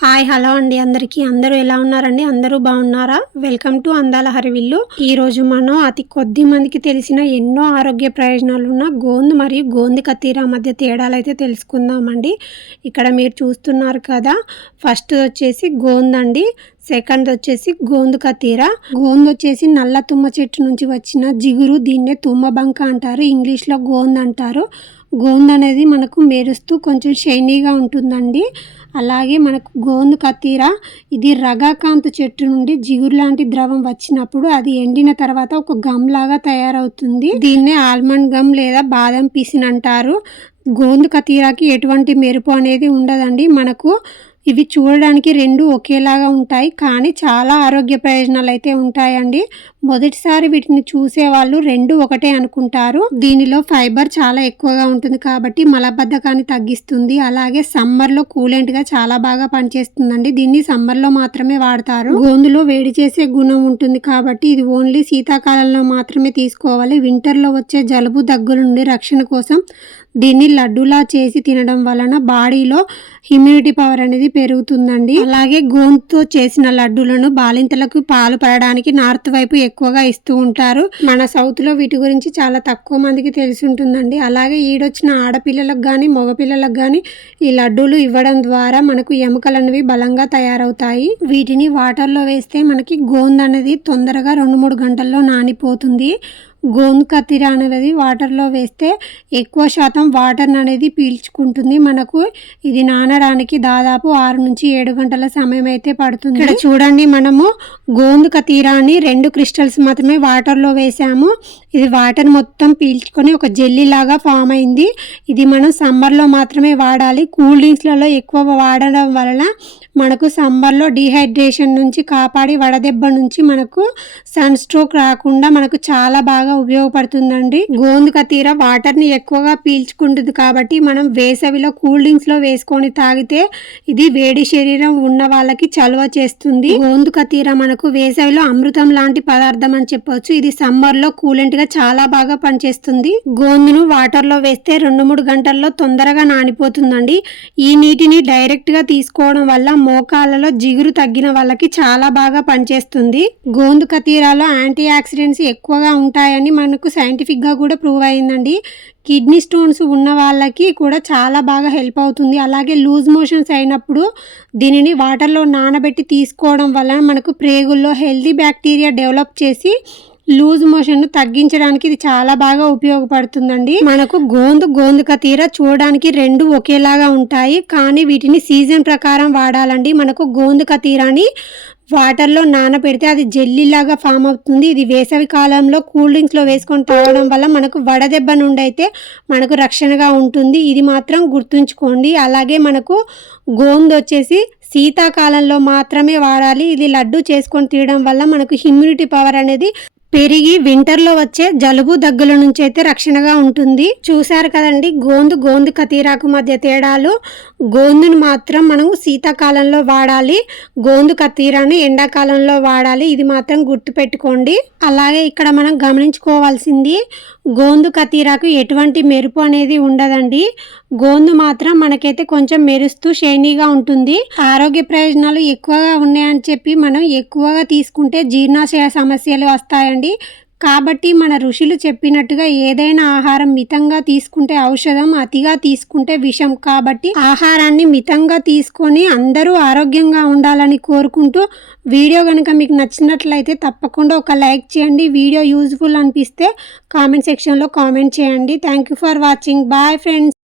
Hi hello అండి అందరికీ. అందరూ ఎలా ఉన్నారండి? అందరూ బాగున్నారా? వెల్కమ్ టు అందాల హరివిల్లు. ఈరోజు మనం అతి కొద్ది మందికి తెలిసిన ఎన్నో ఆరోగ్య ప్రయోజనాలు ఉన్న గోంద్ మరియు గోంది కతీరా మధ్య తేడాలు అయితే తెలుసుకుందామండి. ఇక్కడ మీరు చూస్తున్నారు కదా ఫస్ట్ వచ్చేసి గోందండి సెకండ్ వచ్చేసి గోందు కతీర గోందు వచ్చేసి నల్ల తుమ్మ చెట్టు నుంచి వచ్చిన జిగురు దీన్నే తుమ్మ బంక అంటారు. ఇంగ్లీష్లో గోంద్ అంటారు. గోంద్ అనేది మనకు మెరుస్తూ కొంచెం షైనీగా ఉంటుందండి. అలాగే మనకు గోందు కతీర ఇది రగాకాంత చెట్టు నుండి జిగురు లాంటి ద్రవం వచ్చినప్పుడు అది ఎండిన తర్వాత ఒక గమ్ లాగా తయారవుతుంది. దీన్నే ఆల్మండ్ గమ్ లేదా బాదం పీసిన్ అంటారు. గోందు కతీరాకి ఎటువంటి మెరుపు అనేది ఉండదండి. మనకు ఇవి చూడడానికి రెండు ఒకేలాగా ఉంటాయి కానీ చాలా ఆరోగ్య ప్రయోజనాలు అయితే ఉంటాయండి. మొదటిసారి వీటిని చూసే వాళ్ళు రెండు ఒకటే అనుకుంటారు. దీనిలో ఫైబర్ చాలా ఎక్కువగా ఉంటుంది కాబట్టి మలబద్ధకాన్ని తగ్గిస్తుంది. అలాగే సమ్మర్లో కూలెంట్గా చాలా బాగా పనిచేస్తుందండి. దీన్ని సమ్మర్లో మాత్రమే వాడతారు. గోందులో వేడి చేసే గుణం ఉంటుంది కాబట్టి ఇది ఓన్లీ శీతాకాలంలో మాత్రమే తీసుకోవాలి. వింటర్లో వచ్చే జలుబు దగ్గుల నుండి రక్షణ కోసం దీన్ని లడ్డూలా చేసి తినడం వలన బాడీలో ఇమ్యూనిటీ పవర్ అనేది పెరుగుతుందండి. అలాగే గోంతో చేసిన లడ్డూలను బాలింతలకు పాలు పడడానికి నార్త్ వైపు ఎక్కువగా ఇస్తూ ఉంటారు. మన సౌత్లో వీటి గురించి చాలా తక్కువ మందికి తెలిసి ఉంటుందండి. అలాగే ఈడొచ్చిన ఆడపిల్లలకు కానీ మగపిల్లలకు కానీ ఈ లడ్డూలు ఇవ్వడం ద్వారా మనకు ఎముకలు అనేవి బలంగా తయారవుతాయి. వీటిని వాటర్లో వేస్తే మనకి గోంద్ అనేది తొందరగా రెండు మూడు గంటల్లో నానిపోతుంది. గోందు కత్తిర అనేది వాటర్లో వేస్తే ఎక్కువ శాతం వాటర్ అనేది పీల్చుకుంటుంది. మనకు ఇది నానడానికి దాదాపు ఆరు నుంచి ఏడు గంటల సమయం అయితే పడుతుంది. ఇక్కడ చూడండి మనము గోందుక కతీరాని రెండు క్రిస్టల్స్ మాత్రమే వాటర్లో వేసాము. ఇది వాటర్ మొత్తం పీల్చుకొని ఒక జెల్లీ లాగా ఫామ్ అయింది. ఇది మనం సమ్మర్లో మాత్రమే వాడాలి. కూల్ డ్రింక్స్లలో ఎక్కువ వాడడం వలన మనకు సమ్మర్లో డిహైడ్రేషన్ నుంచి కాపాడి వడదెబ్బ నుంచి మనకు సన్ స్ట్రోక్ రాకుండా మనకు చాలా బాగా ఉపయోగపడుతుందండి. గోందుక తీర వాటర్ని ఎక్కువగా పీల్చుకుంటుంది కాబట్టి మనం వేసవిలో కూల్ డ్రింక్స్లో వేసుకొని తాగితే ఇది వేడి శరీరం ఉన్న వాళ్ళకి చలువ చేస్తుంది. గోందుక తీర మనకు వేసవిలో అమృతం లాంటి పదార్థం అని చెప్పవచ్చు ఇది సమ్మర్లో కూలెంట్గా చాలా బాగా పనిచేస్తుంది. గోందును వాటర్లో వేస్తే రెండు మూడు గంటల్లో తొందరగా నానిపోతుందండి. ఈ నీటిని డైరెక్ట్గా తీసుకోవడం వల్ల మోకాలలో జిగురు తగ్గిన వాళ్ళకి చాలా బాగా పనిచేస్తుంది. గోందుక తీరాలో యాంటీ ఆక్సిడెంట్స్ ఎక్కువగా ఉంటాయి ఉంటాయని మనకు సైంటిఫిక్గా కూడా ప్రూవ్ అయిందండి. కిడ్నీ స్టోన్స్ ఉన్న వాళ్ళకి కూడా చాలా బాగా హెల్ప్ అవుతుంది. అలాగే లూజ్ మోషన్స్ అయినప్పుడు దీనిని వాటర్లో నానబెట్టి తీసుకోవడం వలన మనకు ప్రేగుల్లో హెల్దీ బ్యాక్టీరియా డెవలప్ చేసి లూజ్ మోషన్ను తగ్గించడానికి ఇది చాలా బాగా ఉపయోగపడుతుందండి. మనకు గోందు గోందుక తీర చూడడానికి రెండు ఒకేలాగా ఉంటాయి. కానీ వీటిని సీజన్ ప్రకారం వాడాలండి. మనకు గోందుక తీరాని వాటర్లో నానబెడితే అది జెల్లీలాగా ఫామ్ అవుతుంది. ఇది వేసవి కాలంలో కూల్ డ్రింక్స్లో వేసుకొని తాగడం వల్ల మనకు వడదెబ్బ నుండి అయితే మనకు రక్షణగా ఉంటుంది. ఇది మాత్రం గుర్తుంచుకోండి. అలాగే మనకు గోంద్ వచ్చేసి శీతాకాలంలో మాత్రమే వాడాలి. ఇది లడ్డు చేసుకొని తీయడం వల్ల మనకు ఇమ్యూనిటీ పవర్ అనేది పెరిగి వింటర్లో వచ్చే జలుబు దగ్గుల నుంచి అయితే రక్షణగా ఉంటుంది. చూశారు కదండి గోందు గోందు కతీరాకు మధ్య తేడాలు. గోందును మాత్రం మనం శీతాకాలంలో వాడాలి. గోందు కతీరాను ఎండాకాలంలో వాడాలి. ఇది మాత్రం గుర్తుపెట్టుకోండి. అలాగే ఇక్కడ మనం గమనించుకోవాల్సింది గోందు కతీరాకు ఎటువంటి మెరుపు అనేది ఉండదండి. గోందు మాత్రం మనకైతే కొంచెం మెరుస్తూ షైనీగా ఉంటుంది. ఆరోగ్య ప్రయోజనాలు ఎక్కువగా ఉన్నాయని చెప్పి మనం ఎక్కువగా తీసుకుంటే జీర్ణాశయ సమస్యలు వస్తాయండి. కాబట్టి మన ఋషులు చెప్పినట్టుగా ఏదైనా ఆహారం మితంగా తీసుకుంటే ఔషధం అతిగా తీసుకుంటే విషం. కాబట్టి ఆహారాన్ని మితంగా తీసుకొని అందరూ ఆరోగ్యంగా ఉండాలని కోరుకుంటూ వీడియో కనుక మీకు నచ్చినట్లయితే తప్పకుండా ఒక లైక్ చేయండి. వీడియో యూజ్ఫుల్ అనిపిస్తే కామెంట్ సెక్షన్లో కామెంట్ చేయండి. Thank you for watching. Bye friends.